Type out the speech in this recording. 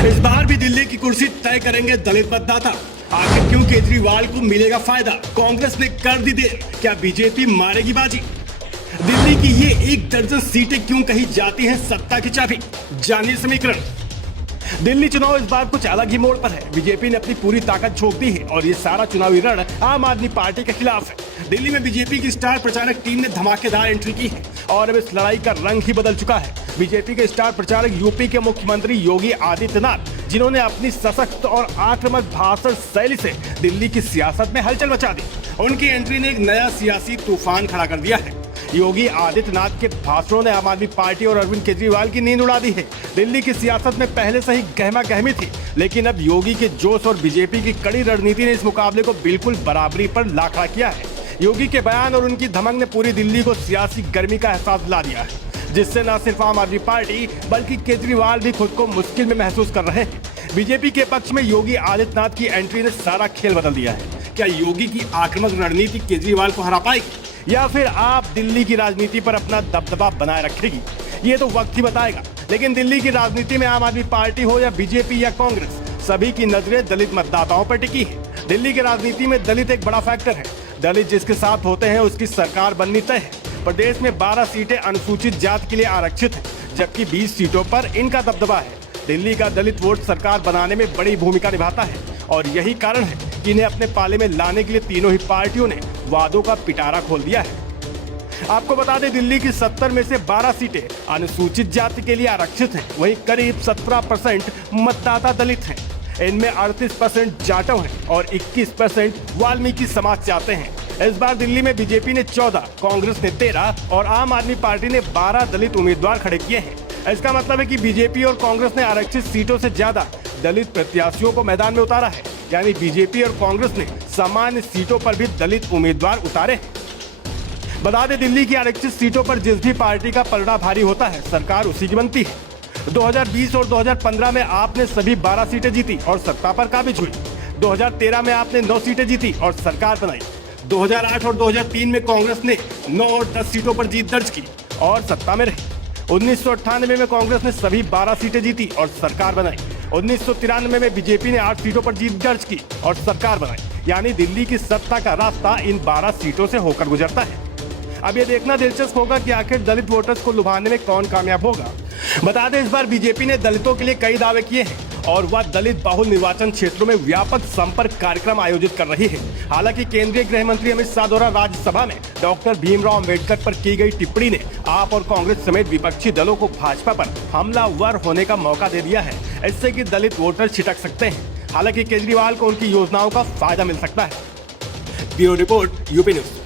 इस बार भी दिल्ली की कुर्सी तय करेंगे दलित मतदाता। आखिर क्यों केजरीवाल को मिलेगा फायदा? कांग्रेस ने कर दी देर, क्या बीजेपी मारेगी बाजी? दिल्ली की ये 1 दर्जन सीटें क्यों कही जाती हैं सत्ता की चाबी? जानिए समीकरण। दिल्ली चुनाव इस बार कुछ अलग ही मोड़ पर है। बीजेपी ने अपनी पूरी ताकत झोंक दी है और ये सारा चुनावी रण आम आदमी पार्टी के खिलाफ है। दिल्ली में बीजेपी की स्टार प्रचारक टीम ने धमाकेदार एंट्री की है और अब इस लड़ाई का रंग ही बदल चुका है। बीजेपी के स्टार प्रचारक यूपी के मुख्यमंत्री योगी आदित्यनाथ, जिन्होंने अपनी सशक्त और आक्रामक भाषण शैली से दिल्ली की सियासत में हलचल मचा दी, उनकी एंट्री ने एक नया सियासी तूफान खड़ा कर दिया है। योगी आदित्यनाथ के भाषणों ने आम आदमी पार्टी और अरविंद केजरीवाल की नींद उड़ा दी है। दिल्ली की सियासत में पहले से ही गहमा गहमी थी, लेकिन अब योगी के जोश और बीजेपी की कड़ी रणनीति ने इस मुकाबले को बिल्कुल बराबरी पर ला खड़ा किया है। योगी के बयान और उनकी धमक ने पूरी दिल्ली को सियासी गर्मी का एहसास दिला दिया है, जिससे न सिर्फ आम आदमी पार्टी बल्कि केजरीवाल भी खुद को मुश्किल में महसूस कर रहे हैं। बीजेपी के पक्ष में योगी आदित्यनाथ की एंट्री ने सारा खेल बदल दिया है। क्या योगी की आक्रामक रणनीति केजरीवाल को हरा पाएगी या फिर आप दिल्ली की राजनीति पर अपना दबदबा बनाए रखेगी? ये तो वक्त ही बताएगा। लेकिन दिल्ली की राजनीति में आम आदमी पार्टी हो या बीजेपी या कांग्रेस, सभी की नजरें दलित मतदाताओं पर टिकी है। दिल्ली की राजनीति में दलित एक बड़ा फैक्टर है। दलित जिसके साथ होते हैं उसकी सरकार बननी तय है। प्रदेश में 12 सीटें अनुसूचित जाति के लिए आरक्षित है, जबकि 20 सीटों पर इनका दबदबा है। दिल्ली का दलित वोट सरकार बनाने में बड़ी भूमिका निभाता है और यही कारण है कि इन्हें अपने पाले में लाने के लिए तीनों ही पार्टियों ने वादों का पिटारा खोल दिया है। आपको बता दें, दिल्ली की 70 में से 12 सीटें अनुसूचित जाति के लिए आरक्षित हैं। वहीं करीब 17% मतदाता दलित हैं। इनमें 38% जाटव हैं और 21% वाल्मीकि समाज से आते हैं। इस बार दिल्ली में बीजेपी ने 14, कांग्रेस ने 13 और आम आदमी पार्टी ने 12 दलित उम्मीदवार खड़े किए हैं। इसका मतलब है कि बीजेपी और कांग्रेस ने आरक्षित सीटों से ज्यादा दलित प्रत्याशियों को मैदान में उतारा है। यानी बीजेपी और कांग्रेस ने सामान्य सीटों पर भी दलित उम्मीदवार उतारे हैं। बता दें, दिल्ली की आरक्षित सीटों पर जिस भी पार्टी का पलड़ा भारी होता है, सरकार उसी की बनती है। 2020 और 2015 में आपने सभी 12 सीटें जीती और सत्ता पर काबिज हुई। 2013 में आपने 9 सीटें जीती और सरकार बनाई। 2008 और 2003 में कांग्रेस ने 9 और 10 सीटों पर जीत दर्ज की और सत्ता में रही। 1998 में कांग्रेस ने सभी 12 सीटें जीती और सरकार बनाई। 1993 में बीजेपी ने 8 सीटों पर जीत दर्ज की और सरकार बनाई। यानी दिल्ली की सत्ता का रास्ता इन 12 सीटों से होकर गुजरता है। अब ये देखना दिलचस्प होगा कि आखिर दलित वोटर्स को लुभाने में कौन कामयाब होगा। बता दें, इस बार बीजेपी ने दलितों के लिए कई दावे किए हैं और वह दलित बहुल निर्वाचन क्षेत्रों में व्यापक संपर्क कार्यक्रम आयोजित कर रही है। हालांकि केंद्रीय गृह मंत्री अमित शाह द्वारा राज्यसभा में डॉक्टर भीमराव अंबेडकर पर की गई टिप्पणी ने आप और कांग्रेस समेत विपक्षी दलों को भाजपा पर हमलावर होने का मौका दे दिया है। इससे कि दलित वोटर छिटक सकते हैं। हालांकि केजरीवाल को उनकी योजनाओं का फायदा मिल सकता है। Bureau report, UP news.